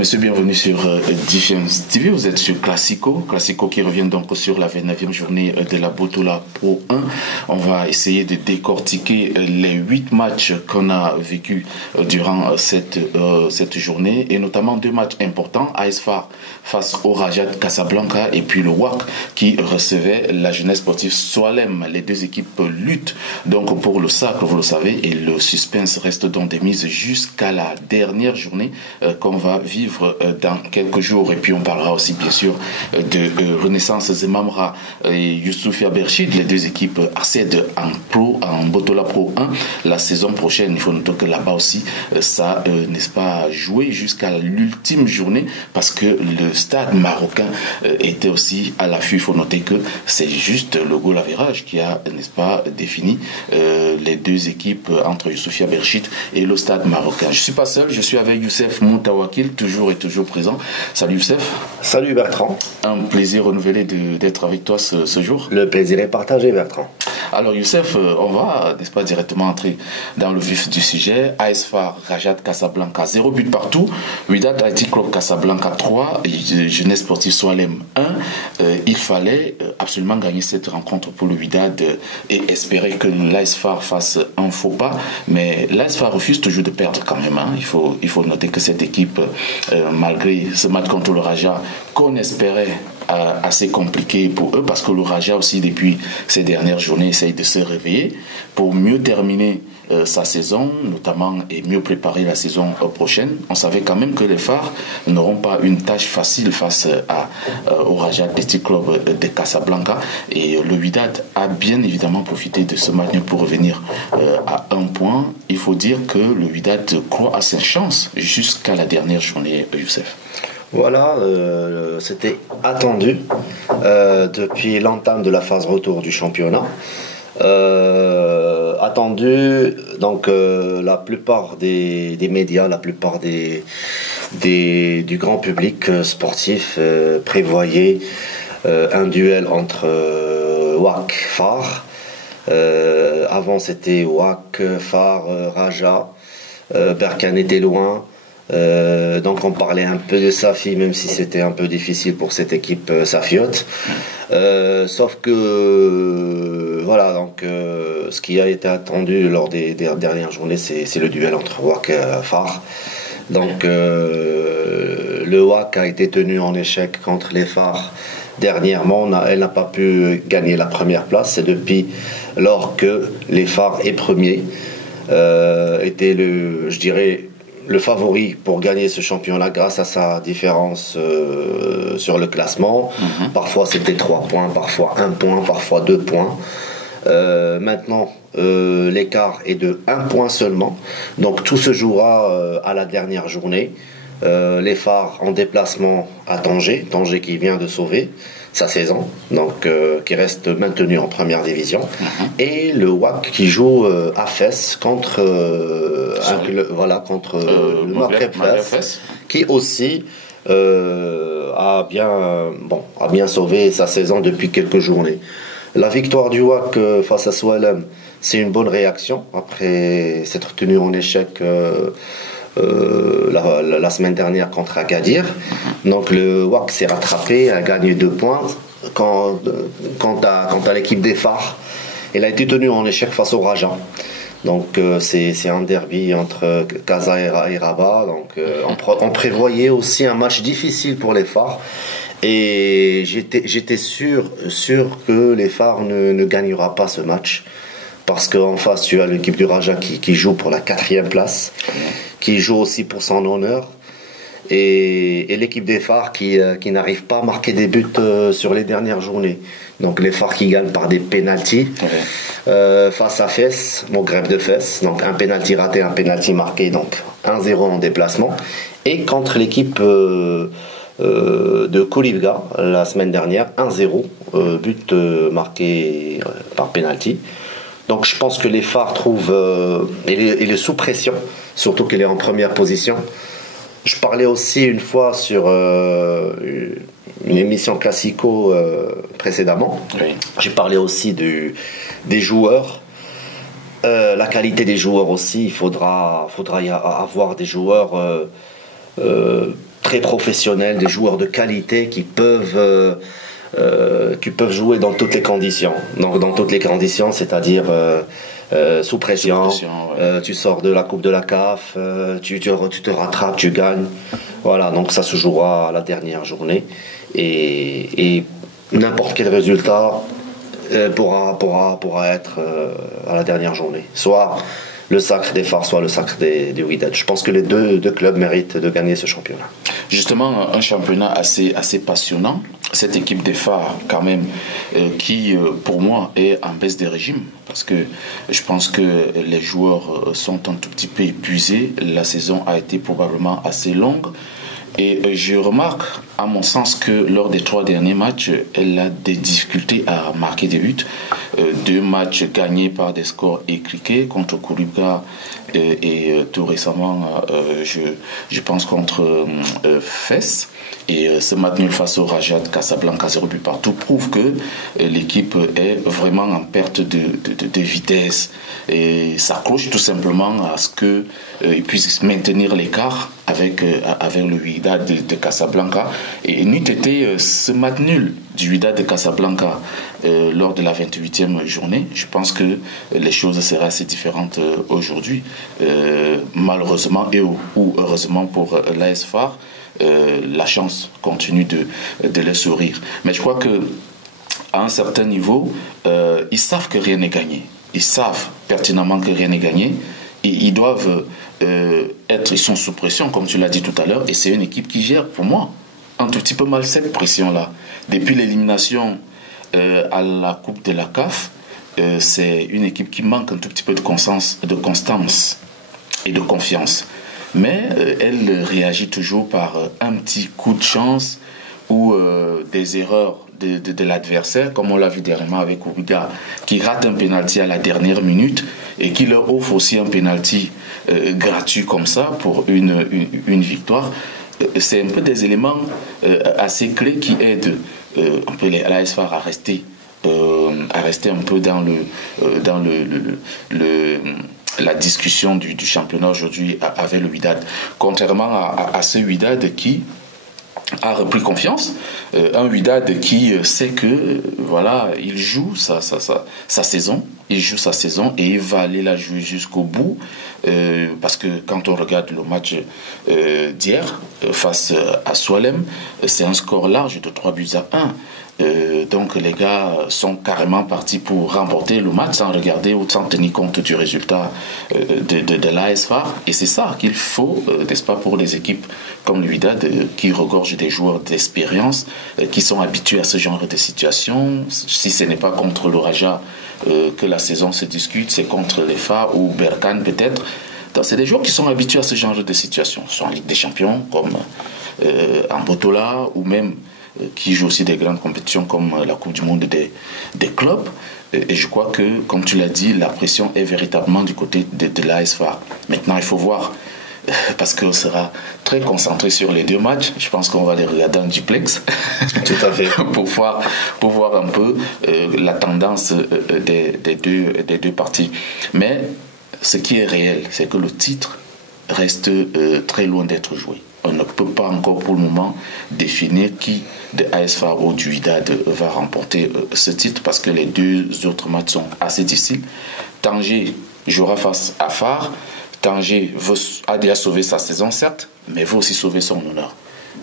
Monsieur, bienvenue sur Defiance TV. Vous êtes sur Classico qui revient donc sur la 29e journée de la Botola Pro 1. On va essayer de décortiquer les 8 matchs qu'on a vécus durant cette journée, et notamment 2 matchs importants, AS FAR face au Raja de Casablanca et puis le WAC qui recevait la Jeunesse Sportive Soalem. Les deux équipes luttent donc pour le sacre, vous le savez, et le suspense reste donc démise jusqu'à la dernière journée qu'on va vivre dans quelques jours. Et puis on parlera aussi bien sûr de Renaissance Zemamra et Youssoufia Berchid. Les deux équipes accèdent en Botola Pro 1 la saison prochaine. Il faut noter que là-bas aussi ça n'est-ce pas joué jusqu'à l'ultime journée, parce que le stade marocain était aussi à l'affût. Il faut noter que c'est juste le goal average qui a, n'est-ce pas, défini les deux équipes entre Youssoufia Berchid et le stade marocain. Je suis pas seul, je suis avec Youssef Moutawakil, toujours présent. Salut Youssef. Salut Bertrand. Un plaisir renouvelé d'être avec toi ce jour. Le plaisir est partagé, Bertrand. Alors Youssef, on va, n'est-ce pas, directement entrer dans le vif du sujet. AS FAR Raja de Casablanca 0 but partout, Wydad Athletic Club Casablanca 3, Jeunesse Sportive Soalem 1. Il fallait absolument gagner cette rencontre pour le Wydad et espérer que l'AS FAR fasse un faux pas, mais l'AS FAR refuse toujours de perdre quand même. Il faut noter que cette équipe, malgré ce match contre le Raja qu'on espérait assez compliqué pour eux, parce que le Raja aussi depuis ces dernières journées essaye de se réveiller pour mieux terminer sa saison notamment et mieux préparer la saison prochaine. On savait quand même que les FAR n'auront pas une tâche facile face au Raja Athletic Club de Casablanca, et le Wydad a bien évidemment profité de ce match pour revenir à un point. Il faut dire que le Wydad croit à ses chances jusqu'à la dernière journée, Youssef. Voilà, c'était attendu depuis l'entame de la phase retour du championnat. Attendu, donc la plupart des médias, la plupart du grand public sportif prévoyait un duel entre WAC FAR. Avant c'était WAC FAR Raja. Berkane était loin. Donc on parlait un peu de Safi, même si c'était un peu difficile pour cette équipe safiote. Sauf que voilà, donc ce qui a été attendu lors des dernières journées, c'est le duel entre WAC et FAR. Donc le WAC a été tenu en échec contre les FAR dernièrement. Elle n'a pas pu gagner la première place. C'est depuis lors que les FAR et premiers étaient le favori pour gagner ce championnat grâce à sa différence sur le classement. Parfois c'était 3 points, parfois 1 point, parfois 2 points. Maintenant l'écart est de 1 point seulement, donc tout se jouera à la dernière journée. Les FAR en déplacement à Tanger qui vient de sauver sa saison, donc qui reste maintenu en première division, et le WAC qui joue à Fès contre le Maghreb Fès, qui aussi a bien sauvé sa saison depuis quelques journées. La victoire du WAC face à Soalem, c'est une bonne réaction après s'être tenu en échec la semaine dernière contre Agadir. Donc le WAC s'est rattrapé, a gagné 2 points. Quant à l'équipe des FAR, elle a été tenue en échec face au Raja. Donc c'est un derby entre Casa et Rabat. Donc on prévoyait aussi un match difficile pour les FAR. Et j'étais sûr que les FAR ne gagnera pas ce match, parce qu'en face tu as l'équipe du Raja qui joue pour la 4e place, qui joue aussi pour son honneur, et l'équipe des FAR qui n'arrive pas à marquer des buts sur les dernières journées. Donc les FAR qui gagnent par des pénaltys face à Fès, Maghreb de Fès, donc un pénalty raté, un pénalty marqué, donc 1-0 en déplacement. Et contre l'équipe de Koulibga la semaine dernière, 1-0, but marqué par pénalty. Donc je pense que les FAR trouvent, il est sous pression, surtout qu'il est en première position. Je parlais aussi une fois sur une émission Classico précédemment. Oui. J'ai parlé aussi des joueurs. La qualité des joueurs aussi, il faudra y avoir des joueurs très professionnels, des joueurs de qualité qui peuvent jouer dans toutes les conditions. Donc, dans toutes les conditions, c'est-à-dire sous pression, ouais. Tu sors de la Coupe de la CAF, tu te rattrapes, tu gagnes. Voilà, donc ça se jouera à la dernière journée. Et n'importe quel résultat pourra être à la dernière journée. Soit le sacre des Phares, soit le sacre des Wydad. Je pense que les deux clubs méritent de gagner ce championnat. Justement, un championnat assez passionnant. Cette équipe des Phares, quand même, qui, pour moi, est en baisse des régimes. Parce que je pense que les joueurs sont un tout petit peu épuisés. La saison a été probablement assez longue. Et je remarque, à mon sens, que lors des 3 derniers matchs, elle a des difficultés à marquer des buts. 2 matchs gagnés par des scores écriqués contre Kourouga et tout récemment, je pense, contre Fès. Et ce match nul face au Raja de Casablanca, 0 but partout, prouve que l'équipe est vraiment en perte de vitesse et s'accroche tout simplement à ce qu'ils puissent maintenir l'écart avec le Wydad de Casablanca. Et n'eût été ce match nul du Wydad de Casablanca lors de la 28e journée, je pense que les choses seraient assez différentes aujourd'hui. Malheureusement ou heureusement pour l'AS Phare, la chance continue de les sourire. Mais je crois que à un certain niveau, ils savent que rien n'est gagné. Ils savent pertinemment que rien n'est gagné. Et ils doivent ils sont sous pression, comme tu l'as dit tout à l'heure, et c'est une équipe qui gère, pour moi, un tout petit peu mal cette pression-là. Depuis l'élimination à la Coupe de la CAF, c'est une équipe qui manque un tout petit peu de constance et de confiance. Mais elle réagit toujours par un petit coup de chance ou des erreurs de l'adversaire, comme on l'a vu dernièrement avec Kourouga, qui rate un pénalty à la dernière minute et qui leur offre aussi un pénalty gratuit comme ça pour une victoire. C'est un peu des éléments assez clés qui aident un peu l'AS Phare à rester un peu dans la discussion du championnat aujourd'hui avec le Wydad. Contrairement à ce Wydad qui a repris confiance, un Wydad qui sait que voilà, il joue sa saison, et il va aller la jouer jusqu'au bout, parce que quand on regarde le match d'hier face à Soilem, c'est un score large de 3-1. Donc les gars sont carrément partis pour remporter le match sans regarder ou sans tenir compte du résultat de l'AS Phare. Et c'est ça qu'il faut, n'est-ce pas, pour les équipes comme le Wydad qui regorgent des joueurs d'expérience, qui sont habitués à ce genre de situation. Si ce n'est pas contre le Raja que la saison se discute, c'est contre les Phares ou Berkane peut-être. Donc c'est des joueurs qui sont habitués à ce genre de situation. Ils sont en Ligue des Champions comme en Botola ou même qui joue aussi des grandes compétitions comme la Coupe du Monde des clubs. Et je crois que, comme tu l'as dit, la pression est véritablement du côté de l'AS Phare. Maintenant, il faut voir, parce qu'on sera très concentré sur les 2 matchs. Je pense qu'on va les regarder en duplex. Tout à fait. pour voir un peu la tendance des deux parties. Mais ce qui est réel, c'est que le titre reste très loin d'être joué. On ne peut pas encore pour le moment définir qui de AS Phare ou du Wydad va remporter ce titre, parce que les 2 autres matchs sont assez difficiles. Tanger jouera face à Phare. Tanger a déjà sauvé sa saison, certes, mais veut aussi sauver son honneur.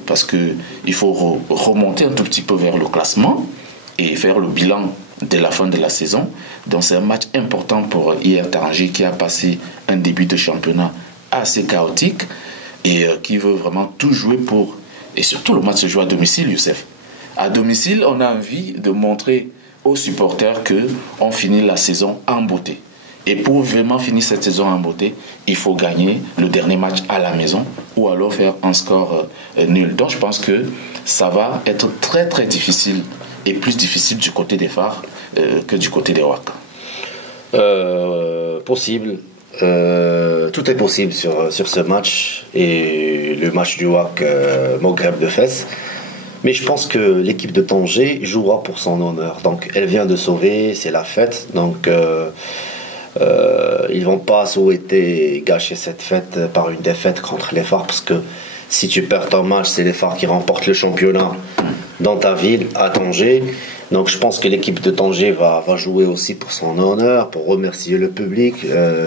Parce qu'il faut remonter un tout petit peu vers le classement et faire le bilan de la fin de la saison. Donc c'est un match important pour IR Tanger qui a passé un début de championnat assez chaotique et qui veut vraiment tout jouer pour... Et surtout, le match se joue à domicile, Youssef. À domicile, on a envie de montrer aux supporters qu'on finit la saison en beauté. Et pour vraiment finir cette saison en beauté, il faut gagner le dernier match à la maison ou alors faire un score nul. Donc je pense que ça va être très très difficile, et plus difficile du côté des Phares que du côté des WAC. Possible. Tout est possible sur ce match et le match du WAC Maghreb de Fès. Mais je pense que l'équipe de Tanger jouera pour son honneur. Donc elle vient de sauver, c'est la fête. Donc Ils vont pas souhaiter gâcher cette fête par une défaite contre les Phares, parce que si tu perds ton match, c'est les Phares qui remportent le championnat dans ta ville, à Tanger. Donc je pense que l'équipe de Tanger va jouer aussi pour son honneur, pour remercier le public,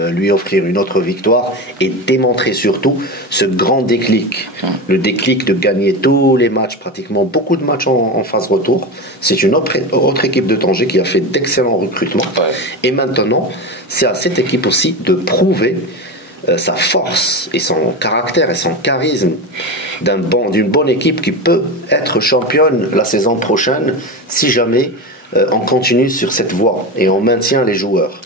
lui offrir une autre victoire et démontrer surtout ce grand déclic. Le déclic de gagner tous les matchs, pratiquement beaucoup de matchs en phase retour. C'est une autre équipe de Tanger qui a fait d'excellents recrutements. Et maintenant, c'est à cette équipe aussi de prouver sa force et son caractère et son charisme d'une bonne équipe qui peut être championne la saison prochaine si jamais on continue sur cette voie et on maintient les joueurs.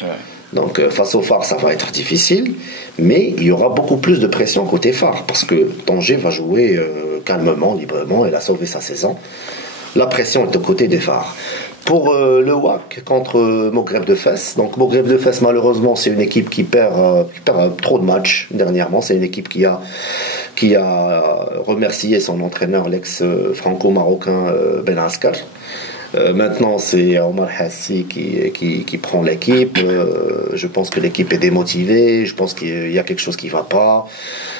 Donc face aux Phares, ça va être difficile, mais il y aura beaucoup plus de pression côté Phares parce que Tanger va jouer calmement, librement. Elle a sauvé sa saison. La pression est au côté des Phares. Pour le WAC contre Maghreb de Fès. Donc Maghreb de Fès, malheureusement, c'est une équipe qui perd trop de matchs dernièrement. C'est une équipe qui a remercié son entraîneur, l'ex-franco-marocain Ben Askar. Maintenant, c'est Omar Hassi qui prend l'équipe. Je pense que l'équipe est démotivée. Je pense qu'il y a quelque chose qui ne va pas.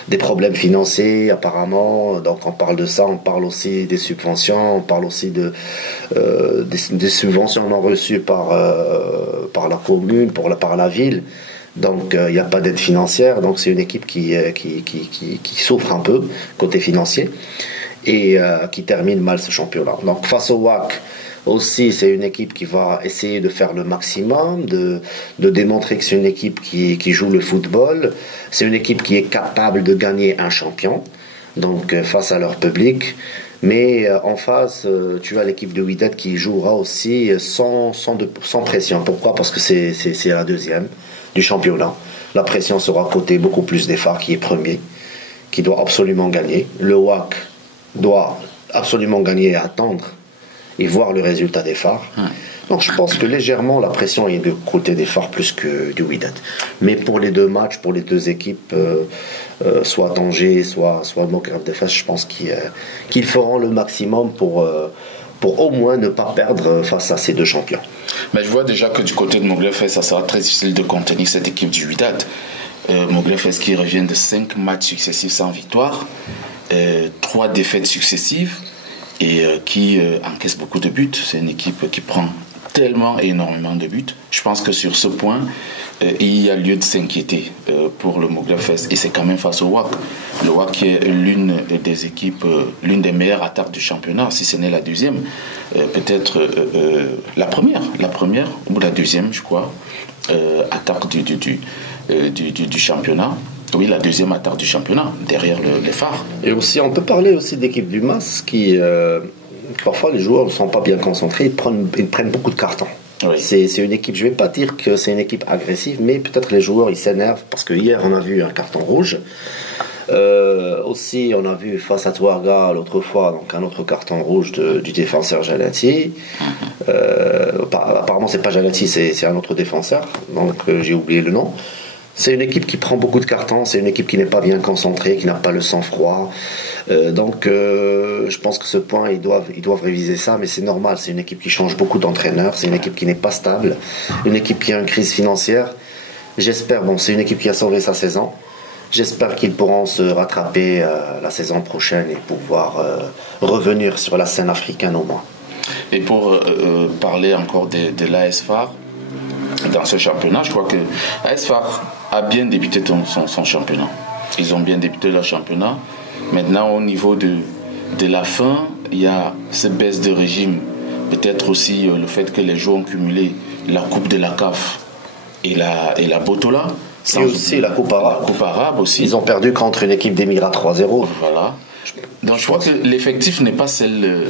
Des problèmes financiers, apparemment. Donc, on parle de ça. On parle aussi des subventions. On parle aussi des subventions non reçues par la commune, par la ville. Donc, il n'y a pas d'aide financière. Donc, c'est une équipe qui souffre un peu côté financier et qui termine mal ce championnat. Donc, face au WAC, aussi, c'est une équipe qui va essayer de faire le maximum, de démontrer que c'est une équipe qui joue le football. C'est une équipe qui est capable de gagner un champion, donc face à leur public. Mais en face, tu as l'équipe de Wydad qui jouera aussi sans pression. Pourquoi? Parce que c'est la deuxième du championnat. La pression sera côté beaucoup plus des Phares qui est premier, qui doit absolument gagner. Le WAC doit absolument gagner et attendre et voir le résultat des Phares. Donc je pense que légèrement la pression est de côté des Phares plus que du Wydad. Mais pour les deux matchs, pour les deux équipes, soit Tanger, soit Maghreb de Fès, je pense qu'ils feront le maximum pour au moins ne pas perdre face à ces deux champions. Mais je vois déjà que du côté de Maghreb de Fès, ça sera très difficile de contenir cette équipe du Wydad. Maghreb de Fès qui revient de 5 matchs successifs sans victoire, 3 défaites successives, et qui encaisse beaucoup de buts. C'est une équipe qui prend tellement et énormément de buts. Je pense que sur ce point, il y a lieu de s'inquiéter pour le Maghreb Fès. Et c'est quand même face au WAC. Le WAC qui est l'une des équipes, l'une des meilleures attaques du championnat, si ce n'est la deuxième. Peut-être la première ou la deuxième, je crois, attaque du championnat. Oui, la deuxième attaque du championnat, derrière les Phares. Et aussi, on peut parler aussi d'équipe du MAS qui, parfois, les joueurs ne sont pas bien concentrés, ils prennent beaucoup de cartons. Oui. C'est une équipe, je ne vais pas dire que c'est une équipe agressive, mais peut-être les joueurs, ils s'énervent, parce que hier, on a vu un carton rouge. Aussi, on a vu face à Touarga l'autre fois, donc un autre carton rouge du défenseur Jalati. Apparemment, c'est pas Jalati, c'est un autre défenseur, donc j'ai oublié le nom. C'est une équipe qui prend beaucoup de cartons, c'est une équipe qui n'est pas bien concentrée, qui n'a pas le sang-froid. Donc je pense que ce point, ils doivent réviser ça, mais c'est normal, c'est une équipe qui change beaucoup d'entraîneurs, c'est une équipe qui n'est pas stable, une équipe qui a une crise financière. J'espère, c'est une équipe qui a sauvé sa saison, j'espère qu'ils pourront se rattraper la saison prochaine et pouvoir revenir sur la scène africaine au moins. Et pour parler encore de l'AS Phare, dans ce championnat, je crois que AS Phare a bien débuté son championnat. Ils ont bien débuté leur championnat. Maintenant, au niveau de la fin, il y a cette baisse de régime. Peut-être aussi le fait que les joueurs ont cumulé la Coupe de la CAF et la Botola. Et aussi la Coupe arabe. La Coupe arabe aussi. Ils ont perdu contre une équipe d'Émirats 3-0. Voilà. Donc je crois que l'effectif n'est pas celle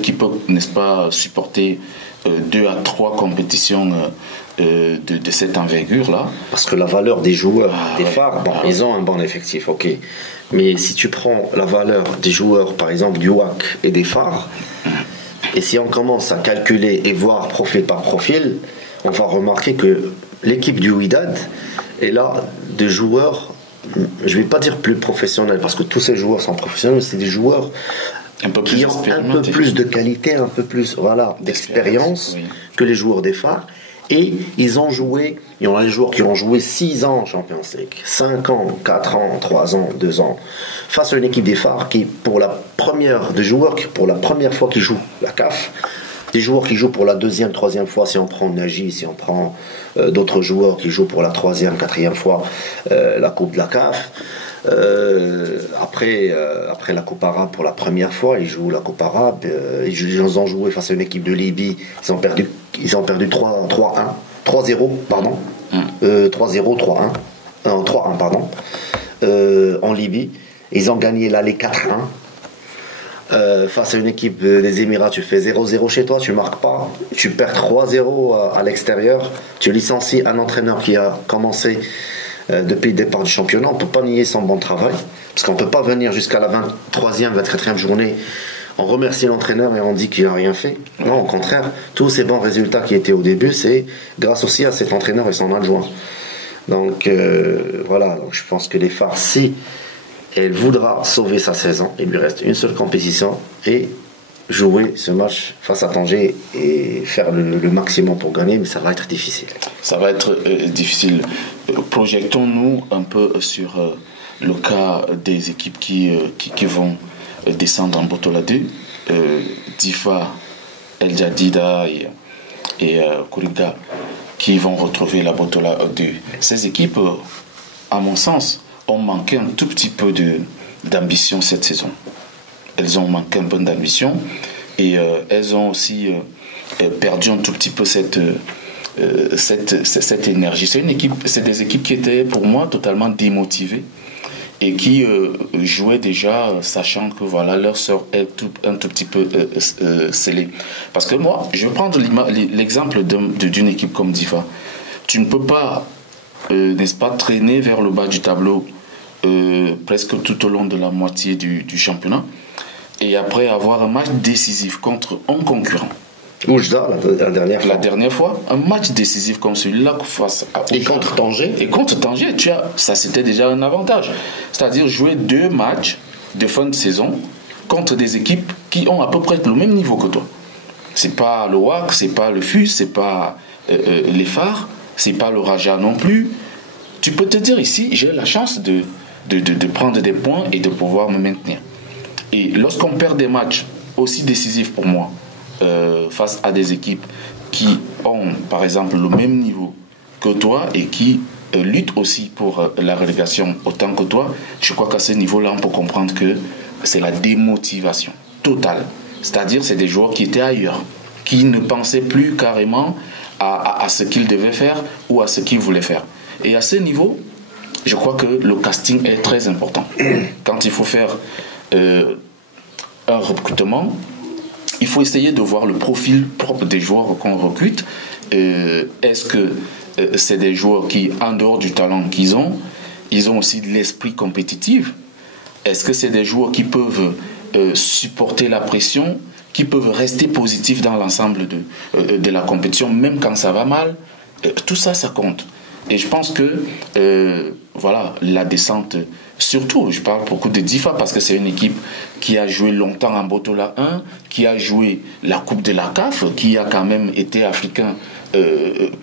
qui peut, n'est-ce pas, supporter 2 à 3 compétitions de cette envergure-là. Parce que la valeur des joueurs, des Phares, ils ont un bon effectif, ok. Mais si tu prends la valeur des joueurs, par exemple, du WAC et des Phares, et si on commence à calculer et voir profil par profil, on va remarquer que l'équipe du Wydad est là de joueurs, je ne vais pas dire plus professionnels, parce que tous ces joueurs sont professionnels, c'est des joueurs qui ont un peu plus de qualité, un peu plus d'expérience que les joueurs des Phares, Et ils ont joué, il y en a des joueurs qui ont joué 6 ans en Champions League, 5 ans, 4 ans, 3 ans, 2 ans, face à une équipe des phares qui, des joueurs qui, pour la première fois qui jouent la CAF, des joueurs qui jouent pour la deuxième, troisième fois, si on prend Nagy, si on prend d'autres joueurs qui jouent pour la troisième, quatrième fois la Coupe de la CAF. Après la Coupe arabe pour la première fois, ils jouent la Coupe arabe. Ils ont joué face à une équipe de Libye. Ils ont perdu 3-0, pardon. 3-0, 3-1. Non, 3-1, pardon. En Libye. Ils ont gagné l'aller 4-1. Face à une équipe des Émirats, tu fais 0-0 chez toi, tu marques pas, tu perds 3-0 à l'extérieur, tu licencies un entraîneur qui a commencé depuis le départ du championnat. On ne peut pas nier son bon travail, parce qu'on ne peut pas venir jusqu'à la 23e, 24e journée, on remercie l'entraîneur et on dit qu'il n'a rien fait. Non, au contraire, tous ces bons résultats qui étaient au début, c'est grâce aussi à cet entraîneur et son adjoint. Donc voilà, donc je pense que les Phares, si elle voudra sauver sa saison, il lui reste une seule compétition et jouer ce match face à Tanger et faire le maximum pour gagner, mais ça va être difficile. Ça va être difficile. Projetons-nous un peu sur le cas des équipes qui vont descendre en Botola 2. Difa, El Jadida et Kuriga qui vont retrouver la Botola 2. Ces équipes, à mon sens, ont manqué un tout petit peu d'ambition cette saison. Elles ont manqué un peu d'ambition et elles ont aussi perdu un tout petit peu cette énergie. C'est des équipes qui étaient pour moi totalement démotivées et qui jouaient déjà sachant que voilà, leur sort est un tout petit peu scellée. Parce que moi, je vais prendre l'exemple d'une équipe comme Difa. Tu ne peux pas, n'est-ce pas, traîner vers le bas du tableau presque tout au long de la moitié du championnat et après avoir un match décisif contre un concurrent. Oujda, la dernière fois. La dernière fois, un match décisif comme celui-là face à Oujda. Et contre Tanger. Et contre Tanger, ça c'était déjà un avantage. C'est-à-dire jouer 2 matchs de fin de saison contre des équipes qui ont à peu près le même niveau que toi. C'est pas le WAC, c'est pas le FUS, c'est pas les Phares, c'est pas le Raja non plus. Tu peux te dire ici, j'ai la chance de prendre des points et de pouvoir me maintenir. Et lorsqu'on perd des matchs aussi décisifs pour moi, face à des équipes qui ont par exemple le même niveau que toi et qui luttent aussi pour la relégation autant que toi, je crois qu'à ce niveau-là on peut comprendre que c'est la démotivation totale. C'est-à-dire c'est des joueurs qui étaient ailleurs, qui ne pensaient plus carrément à ce qu'ils devaient faire ou à ce qu'ils voulaient faire. Et à ce niveau, je crois que le casting est très important. Quand il faut faire un recrutement, il faut essayer de voir le profil propre des joueurs qu'on recrute. Est-ce que c'est des joueurs qui, en dehors du talent qu'ils ont, ils ont aussi de l'esprit compétitif? Est-ce que c'est des joueurs qui peuvent supporter la pression, qui peuvent rester positifs dans l'ensemble de la compétition, même quand ça va mal? Tout ça, ça compte. Et je pense que voilà, la descente, surtout, je parle beaucoup de Difa parce que c'est une équipe qui a joué longtemps en Botola 1, qui a joué la Coupe de la CAF, qui a quand même été africain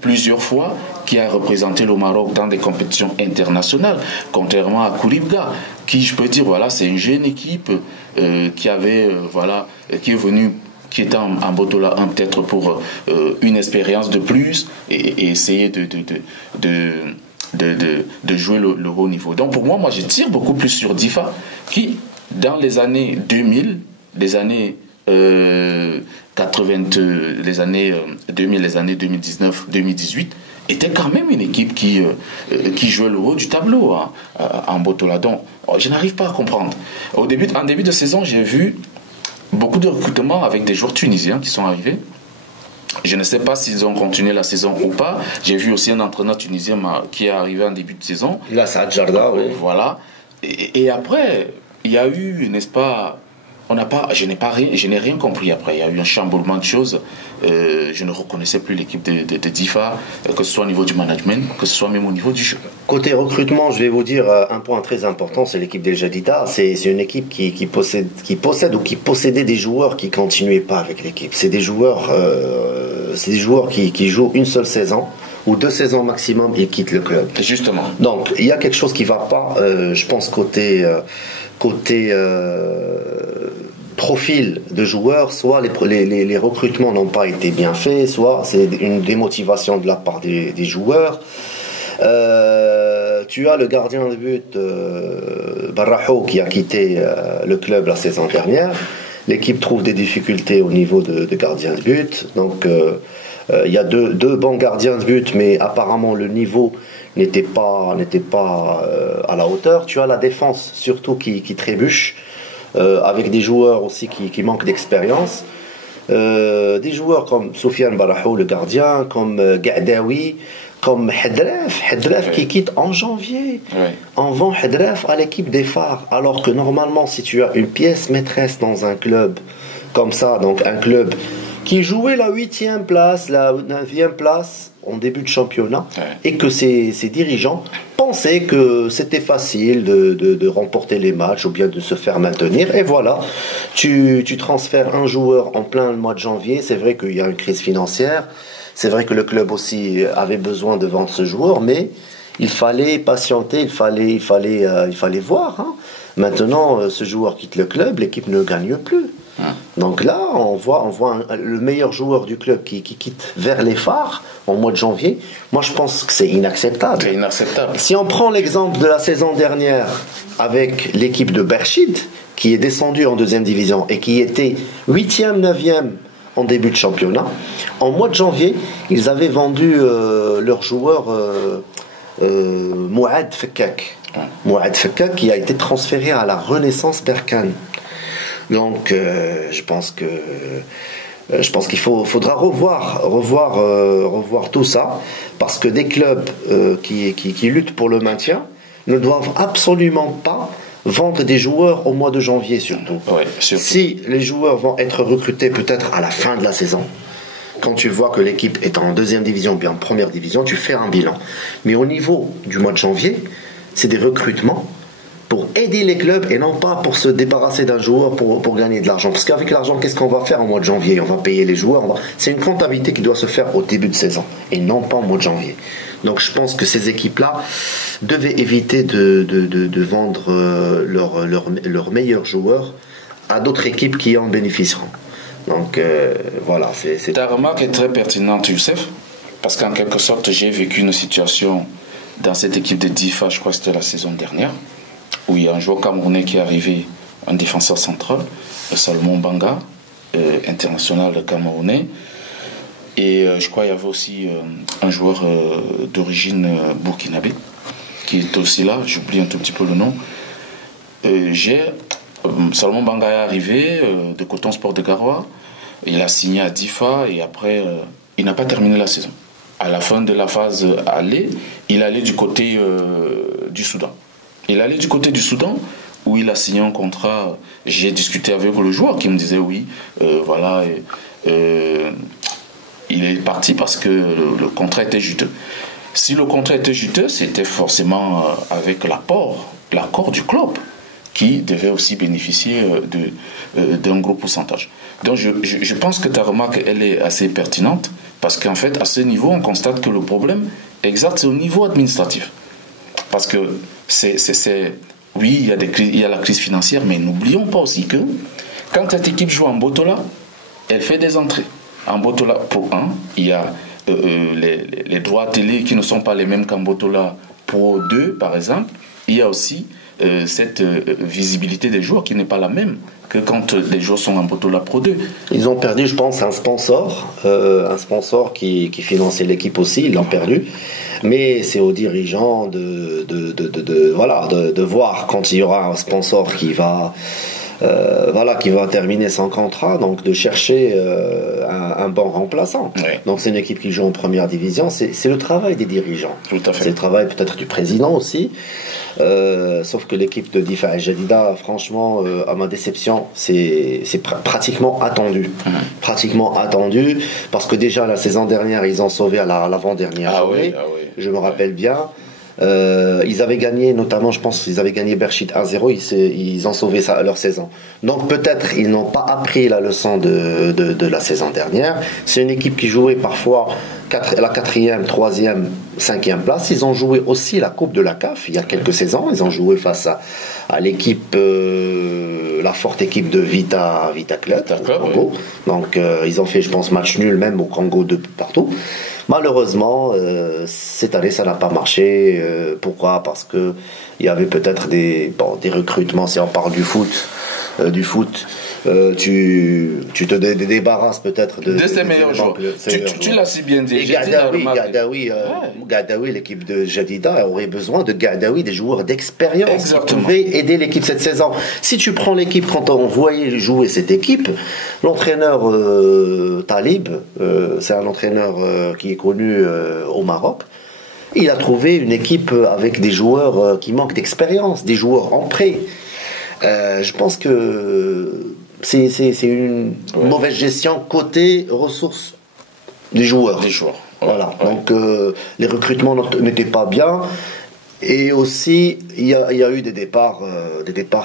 plusieurs fois, qui a représenté le Maroc dans des compétitions internationales, contrairement à Kouribga, qui, je peux dire, voilà, c'est une jeune équipe qui avait, voilà, qui est venue, qui était en Botola 1 peut-être pour une expérience de plus et essayer de jouer le haut niveau. Donc pour moi, je tire beaucoup plus sur Difa qui, dans les années 2000, les années 80, les années 2000, les années 2019, 2018, était quand même une équipe qui jouait le haut du tableau en Botola. Donc je n'arrive pas à comprendre. En début de saison, j'ai vu beaucoup de recrutements avec des joueurs tunisiens qui sont arrivés. Je ne sais pas s'ils ont continué la saison ou pas. J'ai vu aussi un entraîneur tunisien qui est arrivé en début de saison. Là, c'est Adjarda, oui. Voilà. Et après, il y a eu, n'est-ce pas, je n'ai rien compris après. Il y a eu un chamboulement de choses. Je ne reconnaissais plus l'équipe de Difa, que ce soit au niveau du management, que ce soit même au niveau du jeu. Côté recrutement, je vais vous dire un point très important, c'est l'équipe d'El Jadida. C'est une équipe qui possède ou qui possédait des joueurs qui ne continuaient pas avec l'équipe. C'est des joueurs, c'est des joueurs qui jouent une seule saison ou 2 saisons maximum et quittent le club. Justement. Donc il y a quelque chose qui va pas, je pense côté profil de joueurs, soit les recrutements n'ont pas été bien faits, soit c'est une démotivation de la part des joueurs. Tu as le gardien de but Barraho qui a quitté le club la saison dernière. L'équipe trouve des difficultés au niveau de gardien de but. Donc il y a deux bons gardiens de but, mais apparemment le niveau n'était pas à la hauteur. Tu as la défense surtout qui trébuche, avec des joueurs aussi qui manquent d'expérience. Des joueurs comme Soufiane Barraho, le gardien, comme Gadawi, comme Hedraf qui quitte en janvier. On vend Hedraf à l'équipe des Phares, alors que normalement si tu as une pièce maîtresse dans un club comme ça, donc un club qui jouait la 8e place, la 9e place en début de championnat, et que ses dirigeants pensaient que c'était facile de remporter les matchs ou bien de se faire maintenir, et voilà, tu transfères un joueur en plein mois de janvier. C'est vrai qu'il y a une crise financière, c'est vrai que le club aussi avait besoin de vendre ce joueur, mais il fallait patienter, il fallait voir. Hein. Maintenant, ce joueur quitte le club, l'équipe ne gagne plus. Donc là, on voit le meilleur joueur du club qui quitte vers les Phares en mois de janvier. Moi, je pense que c'est inacceptable. C'est inacceptable. Si on prend l'exemple de la saison dernière avec l'équipe de Berchid, qui est descendue en 2e division et qui était 8e, 9e en début de championnat, en mois de janvier, ils avaient vendu leur joueur Mouad Fekkak. Mouad Fekkak qui a été transféré à la Renaissance Berkane. Donc, je pense qu'il faudra revoir tout ça, parce que des clubs qui luttent pour le maintien ne doivent absolument pas vendre des joueurs au mois de janvier surtout. Si les joueurs vont être recrutés peut-être à la fin de la saison, quand tu vois que l'équipe est en 2e division ou bien en 1re division, tu fais un bilan. Mais au niveau du mois de janvier, c'est des recrutements pour aider les clubs et non pas pour se débarrasser d'un joueur pour gagner de l'argent. Parce qu'avec l'argent, qu'est-ce qu'on va faire au mois de janvier? On va payer les joueurs. C'est une comptabilité qui doit se faire au début de saison et non pas au mois de janvier. Donc je pense que ces équipes-là devaient éviter de vendre leurs meilleurs joueurs à d'autres équipes qui en bénéficieront. Donc voilà. Ta remarque est très pertinente, Youssef, parce qu'en quelque sorte, j'ai vécu une situation dans cette équipe de DIFA, je crois que c'était la saison dernière, où il y a un joueur camerounais qui est arrivé, un défenseur central, Salomon Banga, international camerounais. Et je crois qu'il y avait aussi un joueur d'origine burkinabé qui est aussi là, j'oublie un tout petit peu le nom. Salomon Banga est arrivé de Coton Sport de Garoua, il a signé à DIFA et après il n'a pas terminé la saison. À la fin de la phase aller, il allait du côté du Soudan. Il allait du côté du Soudan où il a signé un contrat. J'ai discuté avec le joueur qui me disait oui, il est parti parce que le contrat était juteux. Si le contrat était juteux, c'était forcément avec l'accord du club qui devait aussi bénéficier d'un gros pourcentage. Donc je pense que ta remarque elle est assez pertinente, parce qu'en fait à ce niveau on constate que le problème exact c'est au niveau administratif. Parce que oui, il y a la crise financière, mais n'oublions pas aussi que quand cette équipe joue en Botola, elle fait des entrées. En Botola, pour il y a les droits télé qui ne sont pas les mêmes qu'en Botola Pro 2, par exemple. Il y a aussi cette visibilité des joueurs qui n'est pas la même que quand les joueurs sont en Botola Pro 2. Ils ont perdu, je pense, un sponsor qui finançait l'équipe aussi, ils l'ont perdu. Mais c'est aux dirigeants de voir quand il y aura un sponsor qui va terminer son contrat, donc de chercher un bon remplaçant. Oui. Donc c'est une équipe qui joue en 1re division, c'est le travail des dirigeants. Tout à fait. C'est le travail peut-être du président aussi. Sauf que l'équipe de Difa El Jadida, franchement, à ma déception, c'est pratiquement attendu. Pratiquement attendu, parce que déjà la saison dernière, ils ont sauvé à l'avant-dernière journée. Oui. Je me rappelle bien. Ils avaient gagné, notamment, je pense qu'ils avaient gagné Berchit 1-0, ils ont sauvé leur saison. Donc peut-être ils n'ont pas appris la leçon de la saison dernière. C'est une équipe qui jouait parfois la 4e, 3e, 5e place. Ils ont joué aussi la Coupe de la CAF il y a quelques saisons. Ils ont joué face à l'équipe, la forte équipe de Vita Club au Congo. Oui. Donc ils ont fait, je pense, match nul même au Congo de partout. Malheureusement, cette année, ça n'a pas marché. Pourquoi ? Parce que il y avait peut-être des recrutements. Si on parle du foot, tu te débarrasses peut-être de ses meilleurs joueurs. Tu l'as si bien dit. Gadawi, l'équipe de Jadida aurait besoin de Gadawi, des joueurs d'expérience qui pouvaient aider l'équipe cette saison. Si tu prends l'équipe, quand on voyait jouer cette équipe, l'entraîneur Talib, c'est un entraîneur qui est connu au Maroc. Il a trouvé une équipe avec des joueurs qui manquent d'expérience, des joueurs en prêt. Je pense que c'est une mauvaise gestion côté ressources des joueurs. Voilà. Ouais. Donc les recrutements n'étaient pas bien. Et aussi, il y a eu des départs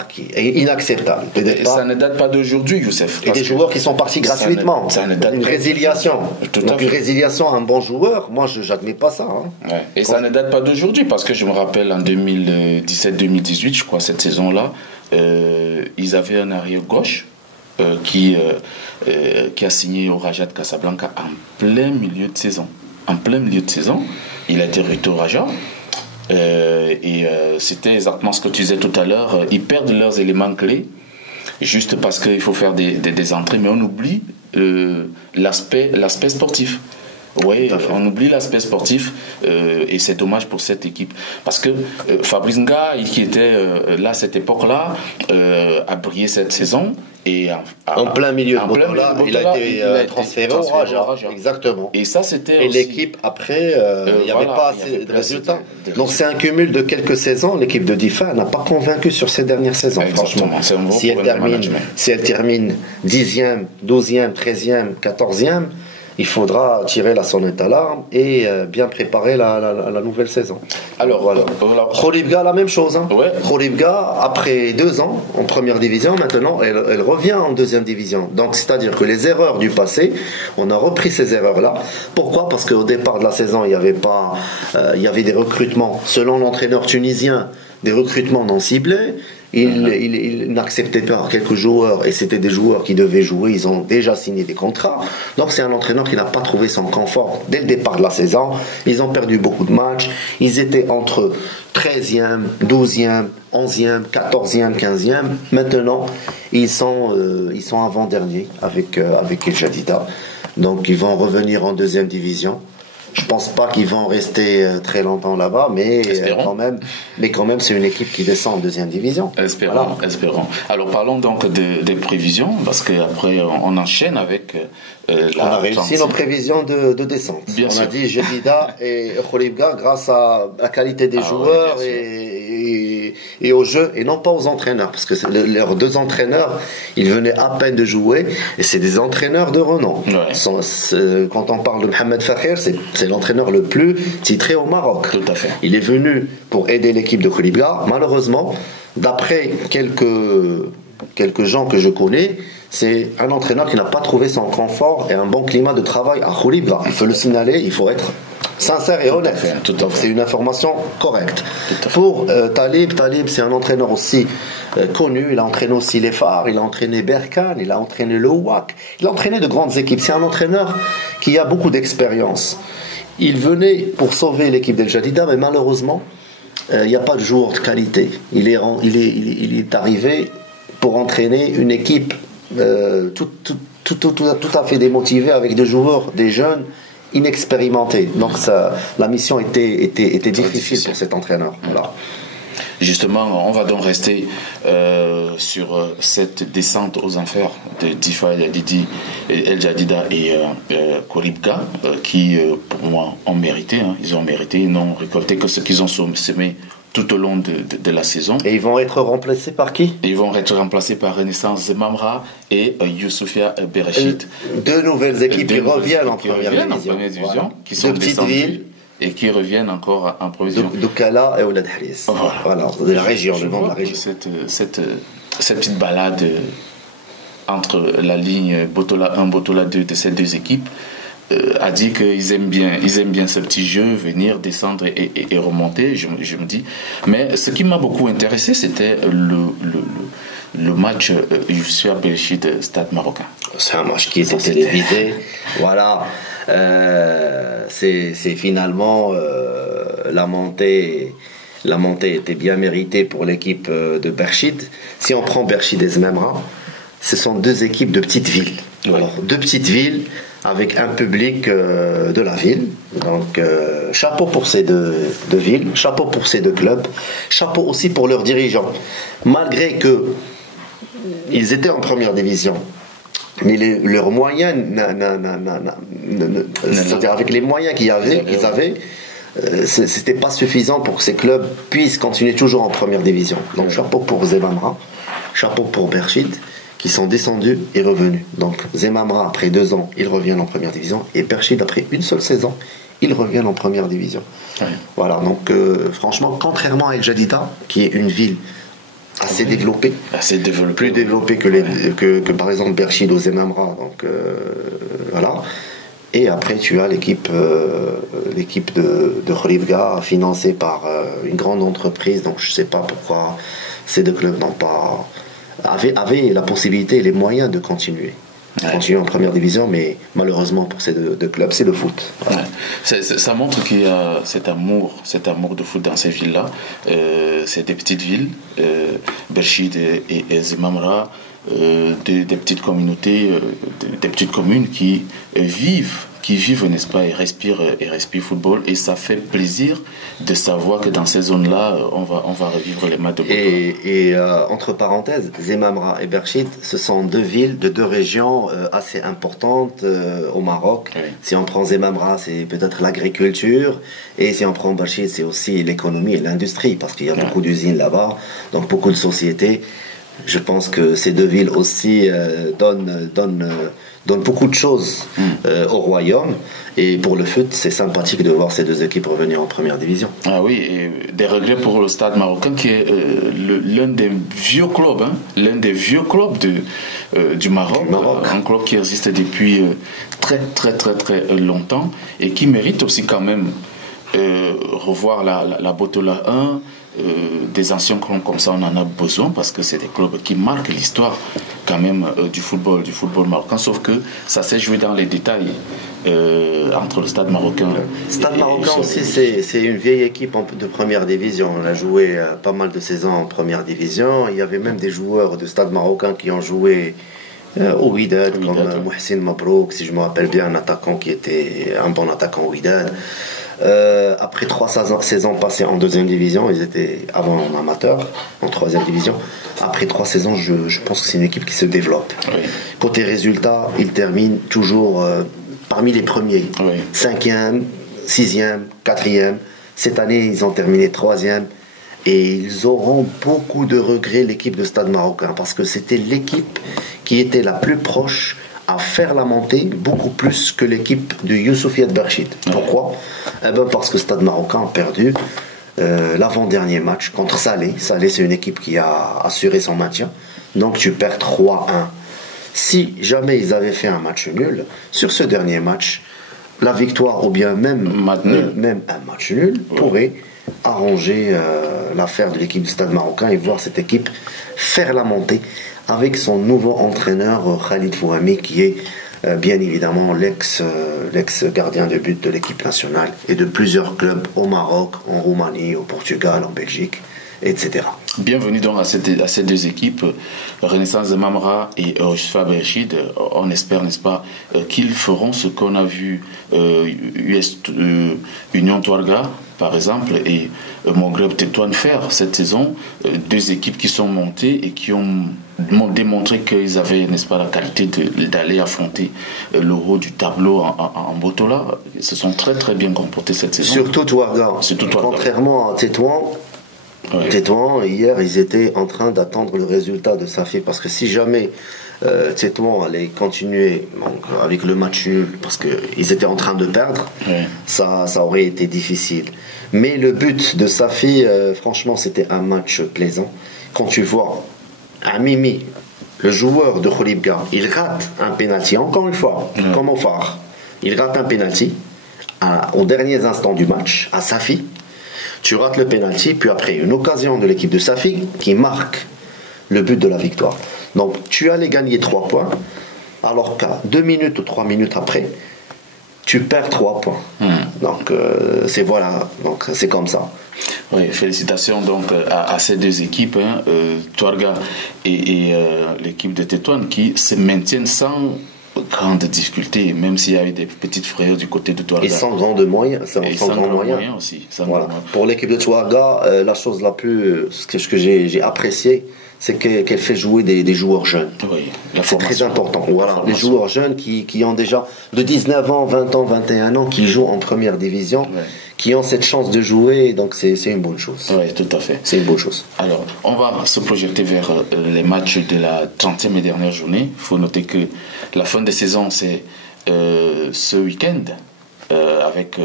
qui inacceptables. Et ça ne date pas d'aujourd'hui, Youssef. Et des joueurs qui sont partis gratuitement. Une résiliation. Donc une résiliation à un bon joueur, moi je n'admets pas ça. Hein. Ouais. Et ça ne date pas d'aujourd'hui, parce que je me rappelle en 2017-2018, je crois, cette saison-là, ils avaient un arrière gauche qui a signé au Raja de Casablanca en plein milieu de saison. Il a été recruté au Raja. C'était exactement ce que tu disais tout à l'heure. Ils perdent leurs éléments clés juste parce qu'il faut faire des entrées, mais on oublie l'aspect sportif. Oui, on oublie l'aspect sportif et c'est dommage pour cette équipe parce que Fabrice Nga, qui était là à cette époque-là, a brillé cette saison. Et en plein milieu de Botola, il a été transféré au Raja. Exactement. Et ça, c'était. Et aussi... l'équipe après, il n'y avait pas assez de résultats. Donc c'est un cumul de quelques saisons. L'équipe de Difa n'a pas convaincu sur ces dernières saisons. Franchement, si elle termine 10e, 12e, 13e, 14e, il faudra tirer la sonnette d'alarme et bien préparer la nouvelle saison. Alors, voilà. Kholibga, la même chose. Hein. Ouais. Kholibga, après 2 ans en première division, maintenant, elle revient en deuxième division. Donc, c'est-à-dire que les erreurs du passé, on a repris ces erreurs-là. Pourquoi ? Parce qu'au départ de la saison, il y avait des recrutements, selon l'entraîneur tunisien, des recrutements non ciblés. Il n'acceptait pas quelques joueurs et c'était des joueurs qui devaient jouer, ils ont déjà signé des contrats. Donc c'est un entraîneur qui n'a pas trouvé son confort dès le départ de la saison. Ils ont perdu beaucoup de matchs. Ils étaient entre 13e, 12e, 11e, 14e, 15e. Maintenant, ils sont avant-derniers avec El Jadida. Donc ils vont revenir en deuxième division. Je pense pas qu'ils vont rester très longtemps là-bas, mais quand même, c'est une équipe qui descend en deuxième division. Espérons. Alors parlons donc des prévisions, parce qu'après on enchaîne avec on a réussi nos prévisions de descente. On a dit Jadida et Kholibga grâce à la qualité des joueurs et au jeu, et non pas aux entraîneurs, parce que leurs 2 entraîneurs, ils venaient à peine de jouer, et c'est des entraîneurs de renom. Ouais. Quand on parle de Mohamed Fakhir, c'est l'entraîneur le plus titré au Maroc. Tout à fait. Il est venu pour aider l'équipe de Kholibga. Malheureusement, d'après quelques gens que je connais, c'est un entraîneur qui n'a pas trouvé son confort et un bon climat de travail à Kholibga. Il faut le signaler, il faut être sincère et honnête. Donc c'est une information correcte. Pour Talib, c'est un entraîneur aussi connu. Il a entraîné aussi les Phares, il a entraîné Berkane, il a entraîné le WAC, il a entraîné de grandes équipes. C'est un entraîneur qui a beaucoup d'expérience. Il venait pour sauver l'équipe d'El Jadida, mais malheureusement, il n'y a pas de joueur de qualité. Il est arrivé pour entraîner une équipe tout à fait démotivée, avec des joueurs, des jeunes inexpérimentés. Donc la mission était difficile pour cet entraîneur. Voilà. Justement, on va donc rester sur cette descente aux enfers de Difa El Jadida et Kholibga, qui pour moi ont mérité. Ils n'ont récolté que ce qu'ils ont semé tout au long de la saison. Et ils vont être remplacés par qui ? Ils vont être remplacés par Renaissance Mamra et Youssoufia Berchit. 2 nouvelles équipes qui reviennent en première division. Qui sont de petites villes et qui reviennent encore en provision. Doukala et Oulad Haris. Voilà, de la région, le nom de la région. Cette petite balade entre la ligne Botola 1, Botola 2 de ces deux équipes a dit qu'ils aiment bien ce petit jeu, venir, descendre et remonter, je me dis. Mais ce qui m'a beaucoup intéressé, c'était le match Youssoua Belchid Stade Marocain. C'est un match qui était télévisé. Voilà. C'est finalement la montée était bien méritée pour l'équipe de Berchid. Si on prend Berchid et Zmemra, ce sont deux équipes de petites villes. Oui. Alors, deux petites villes avec un public de la ville. Donc, chapeau pour ces deux villes, chapeau pour ces deux clubs, chapeau aussi pour leurs dirigeants. Malgré que ils étaient en première division, mais leurs moyens, c'est-à-dire avec les moyens qu'ils avaient, c'était pas suffisant pour que ces clubs puissent continuer toujours en première division. Donc, chapeau pour Zmemra, chapeau pour Berchid, qui sont descendus et revenus. Donc Zmemra, après 2 ans, ils reviennent en première division, et Berchid, après une seule saison, ils reviennent en première division. Oui. Voilà, donc franchement, contrairement à El Jadida, qui est une ville assez développée, plus développée que par exemple Berchid ou Zmemra, donc voilà. Et après, tu as l'équipe de Khouribga, financée par une grande entreprise, donc je ne sais pas pourquoi ces deux clubs n'ont pas avaient la possibilité et les moyens de continuer en première division, mais malheureusement pour ces deux clubs, c'est le foot. Voilà. Ouais. Ça montre qu'il y a cet amour de foot dans ces villes-là. C'est des petites villes, Berchid et Zmemra, des petites communautés, des petites communes qui vivent, n'est-ce pas, et respirent football, et ça fait plaisir de savoir que dans ces zones-là, on va revivre les matchs de football. Et entre parenthèses, Zmemra et Berchid, ce sont deux villes de deux régions assez importantes au Maroc. Oui. Si on prend Zmemra, c'est peut-être l'agriculture, et si on prend Berchid, c'est aussi l'économie et l'industrie, parce qu'il y a beaucoup d'usines là-bas, donc beaucoup de sociétés. Je pense que ces deux villes aussi donnent beaucoup de choses au royaume, et pour le foot, c'est sympathique de voir ces deux équipes revenir en première division. Ah oui, et des regrets pour le Stade Marocain, qui est l'un des vieux clubs, du Maroc, un club qui existe depuis très très très très longtemps, et qui mérite aussi quand même revoir la Botola 1. Des anciens clubs comme ça, on en a besoin, parce que c'est des clubs qui marquent l'histoire quand même du football marocain, sauf que ça s'est joué dans les détails entre le Stade Marocain. Le Stade Marocain aussi, c'est une vieille équipe de première division. On a joué pas mal de saisons en première division. Il y avait même des joueurs de Stade Marocain qui ont joué au Wydad, comme Mohsin Mabrouk, si je me rappelle bien, un attaquant qui était un bon attaquant au Wydad. Après 3 saisons passées en 2e division, ils étaient avant en amateur, en 3e division. Après 3 saisons, je pense que c'est une équipe qui se développe. Oui. Côté résultats, ils terminent toujours parmi les premiers. Oui. 5e, 6e, 4e. Cette année, ils ont terminé 3e. Et ils auront beaucoup de regrets, l'équipe de Stade Marocain, parce que c'était l'équipe qui était la plus proche à faire la montée, beaucoup plus que l'équipe de Youssoufia de Berchid. Pourquoi ? Parce que Stade Marocain a perdu l'avant-dernier match contre Salé. Salé, c'est une équipe qui a assuré son maintien. Donc tu perds 3-1. Si jamais ils avaient fait un match nul, sur ce dernier match, la victoire ou bien même un match nul pourrait arranger l'affaire de l'équipe du Stade Marocain et voir cette équipe faire la montée avec son nouveau entraîneur Khalid Fouhami, qui est bien évidemment l'ex-gardien de but de l'équipe nationale et de plusieurs clubs au Maroc, en Roumanie, au Portugal, en Belgique, etc. Bienvenue donc à ces deux équipes, Renaissance Zmemra et Youssoua Berchid. On espère, n'est-ce pas, qu'ils feront ce qu'on a vu Union Touarga, par exemple, et Maghreb Tétouan faire cette saison. Deux équipes qui sont montées et qui ont démontré qu'ils avaient, n'est-ce pas, la qualité d'aller affronter le haut du tableau en Botola. Ils se sont très très bien comportés cette saison. Surtout Touarga. Contrairement à Tétouan. Ouais. Tétouan, hier, ils étaient en train d'attendre le résultat de Safi, parce que si jamais Tétouan allait continuer donc, avec le match nul parce qu'ils étaient en train de perdre, ça aurait été difficile. Mais le but de Safi, franchement, c'était un match plaisant. Quand tu vois un Mimi, le joueur de Kholibga, il rate un penalty, encore une fois, comme au phare. Il rate un penalty aux derniers instants du match, à Safi. Tu rates le penalty, puis après, une occasion de l'équipe de Safi qui marque le but de la victoire. Donc, tu allais gagner 3 points, alors qu'à 2 minutes ou 3 minutes après, tu perds 3 points. Donc, c'est comme ça. Oui, félicitations donc à ces deux équipes, Touarga et l'équipe de Tétouan, qui se maintiennent sans grande difficulté, même s'il y a eu des petites frayeurs du côté de Touarga. Et sans grande moyens. Sans grand moyen aussi. Voilà. Pour l'équipe de Touarga, la chose la plus, ce que j'ai apprécié, c'est qu'elle fait jouer des joueurs jeunes. Oui, c'est très important. Voilà, les joueurs jeunes qui ont déjà de 19 ans, 20 ans, 21 ans, qui jouent en première division, qui ont cette chance de jouer, donc c'est une bonne chose. Oui, tout à fait. C'est une bonne chose. Alors, on va se projeter vers les matchs de la 30e et dernière journée. Il faut noter que la fin de saison, c'est ce week-end, avec...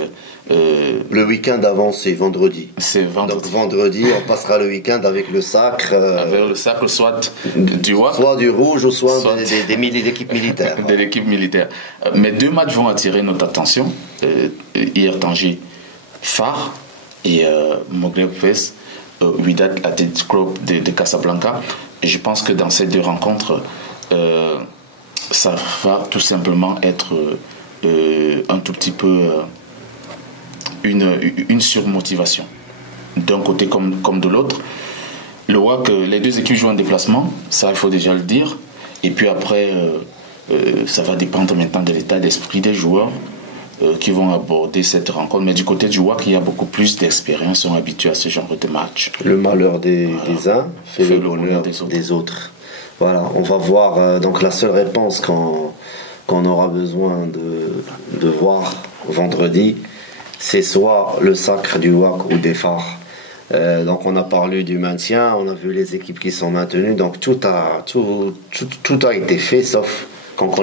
le week-end avant, c'est vendredi. C'est vendredi. Donc vendredi, on passera le week-end avec le sacre. Avec le sacre, soit du WAC. Soit du rouge, ou soit des équipes militaires. De l'équipe militaire. Mais 2 matchs vont attirer notre attention. Hier, Tanger, phare, et Maghreb Fès, Wydad Athletic Club de Casablanca. Et je pense que dans ces 2 rencontres, ça va tout simplement être un tout petit peu une surmotivation d'un côté comme de l'autre. Le WAC, les 2 équipes jouent en déplacement, ça il faut déjà le dire, et puis après ça va dépendre maintenant de l'état d'esprit des joueurs qui vont aborder cette rencontre. Mais du côté du WAC, il y a beaucoup plus d'expérience, sont habitués à ce genre de match. Le malheur des uns fait le bonheur des autres. Voilà, on va voir. Donc la seule réponse qu'on aura besoin de voir vendredi, c'est soit le sacre du WAC ou des phares. Donc on a parlé du maintien, on a vu les équipes qui sont maintenues, donc tout a été fait, sauf qu'on ne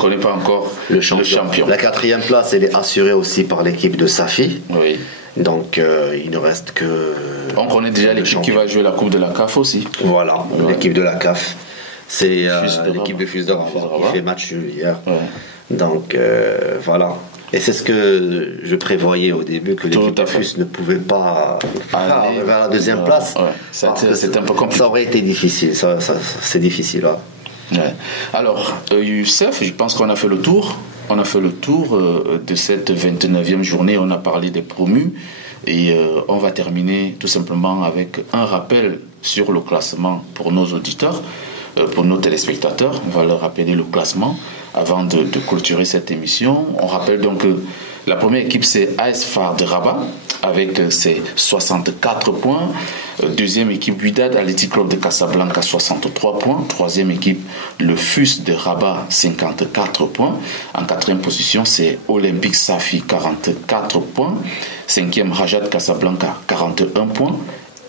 connaît pas encore le champion. La 4e place, elle est assurée aussi par l'équipe de Safi. Oui. Donc il ne reste que... On connaît déjà l'équipe qui va jouer la Coupe de la CAF aussi. Voilà, l'équipe de la CAF. C'est l'équipe de Fus de Rabat qui fait match hier. Ouais. Donc voilà. Et c'est ce que je prévoyais au début, que l'équipe de Fus ne pouvait pas aller vers la 2e place. Ouais. C'est un peu compliqué. Ça aurait été difficile. C'est difficile. Là. Ouais. Alors, Youssef, je pense qu'on a fait le tour. On a fait le tour de cette 29e journée. On a parlé des promus. Et on va terminer tout simplement avec un rappel sur le classement pour nos auditeurs, pour nos téléspectateurs. On va leur rappeler le classement avant de clôturer cette émission. On rappelle donc que la première équipe, c'est AS Phare de Rabat, avec ses 64 points. Deuxième équipe, Wydad Athletic Club de Casablanca, 63 points. Troisième équipe, le FUS de Rabat, 54 points. En 4e position, c'est Olympique Safi, 44 points. 5e, Rajat Casablanca, 41 points.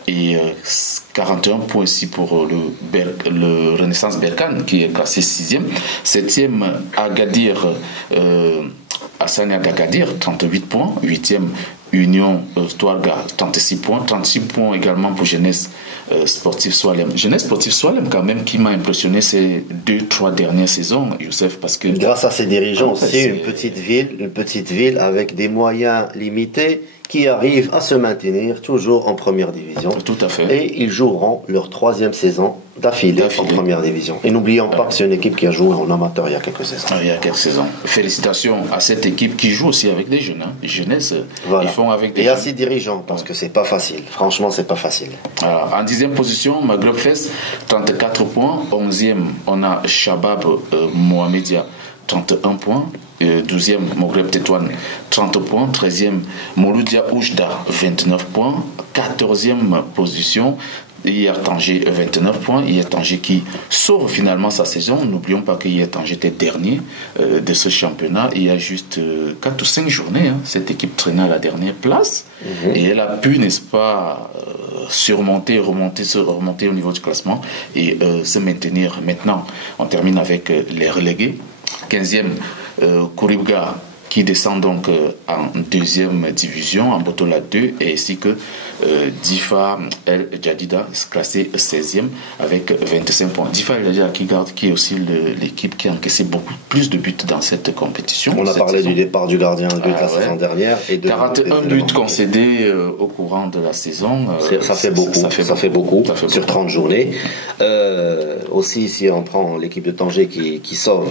Et 41 points ici pour le Renaissance Berkane, qui est classé 6e. 7e, Agadir, Hassania d'Agadir, 38 points. 8e, Union Touarga, 36 points. 36 points également pour Jeunesse Sportive Soalem. Jeunesse Sportive Soalem, quand même, qui m'a impressionné ces 2-3 dernières saisons, Youssef, parce que... Grâce à ses dirigeants aussi, une petite ville avec des moyens limités, qui arrivent à se maintenir toujours en première division. Tout à fait. Et ils joueront leur 3e saison d'affilée en première division. Et n'oublions pas que c'est une équipe qui a joué en amateur il y a quelques saisons. Il y a quelques saisons. Félicitations à cette équipe qui joue aussi avec des jeunes. Les jeunesses, voilà. Ils font avec des jeunes. Et à ses dirigeants, parce que c'est pas facile. Franchement, c'est pas facile. Alors, en 10e position, Maghreb Fès, 34 points. 11e, on a Shabab Mohamedia, 31 points. 12e, Maghreb Tétouan, 30 points. 13e, Mouloudia Oujda, 29 points. 14e position, hier Tanger, 29 points. Hier Tanger qui sauve finalement sa saison. N'oublions pas que hier Tanger était dernier de ce championnat. Il y a juste 4 ou 5 journées, cette équipe traînait à la dernière place. Et elle a pu, n'est-ce pas, surmonter, remonter au niveau du classement et se maintenir. Maintenant, on termine avec les relégués. 15e, Kouribga, qui descend donc en deuxième division, en Botola 2, et ainsi que Difa El Jadida, classé 16e avec 25 points. Difa El Jadida qui est aussi l'équipe qui a encaissé beaucoup plus de buts dans cette compétition. On a parlé du départ du gardien de but la ouais. saison dernière. Et 41 buts concédés au courant de la saison. Ça fait beaucoup sur 30 journées. Aussi, si on prend l'équipe de Tanger qui sauve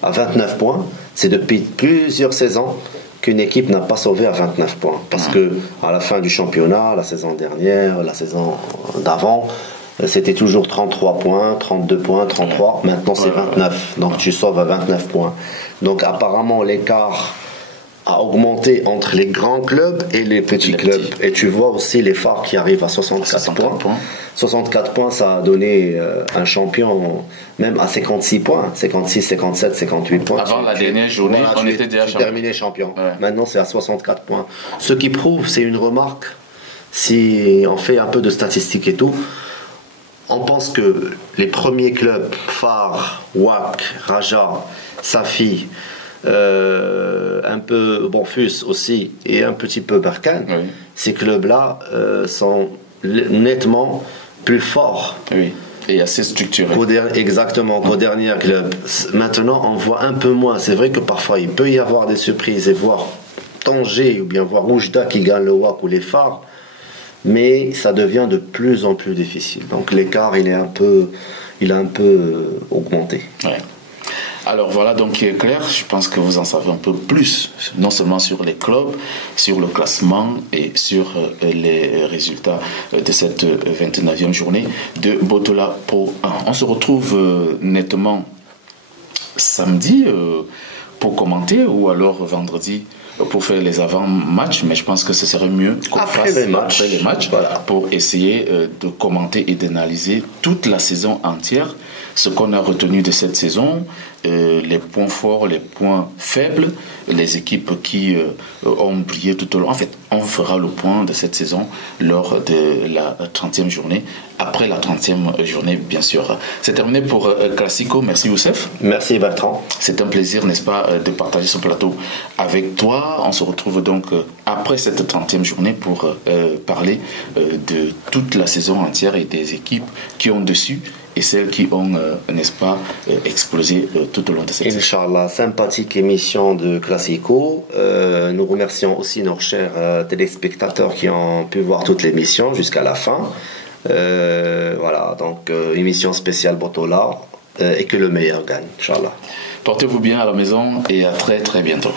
à 29 points, c'est depuis plusieurs saisons qu'une équipe n'a pas sauvé à 29 points. Parce que à la fin du championnat, la saison dernière, la saison d'avant, c'était toujours 33 points, 32 points, 33. Maintenant, c'est 29. Donc, tu sauves à 29 points. Donc, apparemment, l'écart a augmenté entre les grands clubs et les petits clubs. Et tu vois aussi les phares qui arrivent à 64 points. 64 points, ça a donné un champion même à 56 points. 56, 57, 58 points. Avant la dernière journée, on était déjà terminé champion. Ouais. Maintenant, c'est à 64 points. Ce qui prouve, c'est une remarque, si on fait un peu de statistiques et tout, on pense que les premiers clubs, Phare, WAC, Raja, Safi, un peu Bonfus aussi et un petit peu Barkhane, ces clubs-là sont nettement plus forts. Oui. Et assez structurés. Exactement, qu'au dernier club. Maintenant, on voit un peu moins. C'est vrai que parfois, il peut y avoir des surprises et voir Tanger ou bien voir Oujda qui gagne le WAC ou les Phares, mais ça devient de plus en plus difficile. Donc l'écart, il a un peu augmenté. Ouais. Alors voilà, donc qui est clair, je pense que vous en savez un peu plus, non seulement sur les clubs, sur le classement et sur les résultats de cette 29e journée de Botola Pro 1. On se retrouve nettement samedi pour commenter ou alors vendredi pour faire les avant-matchs, mais je pense que ce serait mieux qu'on fasse après les matchs voilà, pour essayer de commenter et d'analyser toute la saison entière, ce qu'on a retenu de cette saison, les points forts, les points faibles, les équipes qui ont brillé tout au long. En fait, on fera le point de cette saison lors de la 30e journée, après la 30e journée, bien sûr. C'est terminé pour Classico. Merci Youssef. Merci Bertrand. C'est un plaisir, n'est-ce pas, de partager ce plateau avec toi. On se retrouve donc après cette 30e journée pour parler de toute la saison entière et des équipes qui ont dessus et celles qui ont, n'est-ce pas, explosé tout au long de cette saison. Inch'Allah, sympathique émission de Classico. Nous remercions aussi nos chers téléspectateurs qui ont pu voir toute l'émission jusqu'à la fin. Voilà, donc émission spéciale Botola et que le meilleur gagne, Inch'Allah. Portez-vous bien à la maison et à très très bientôt.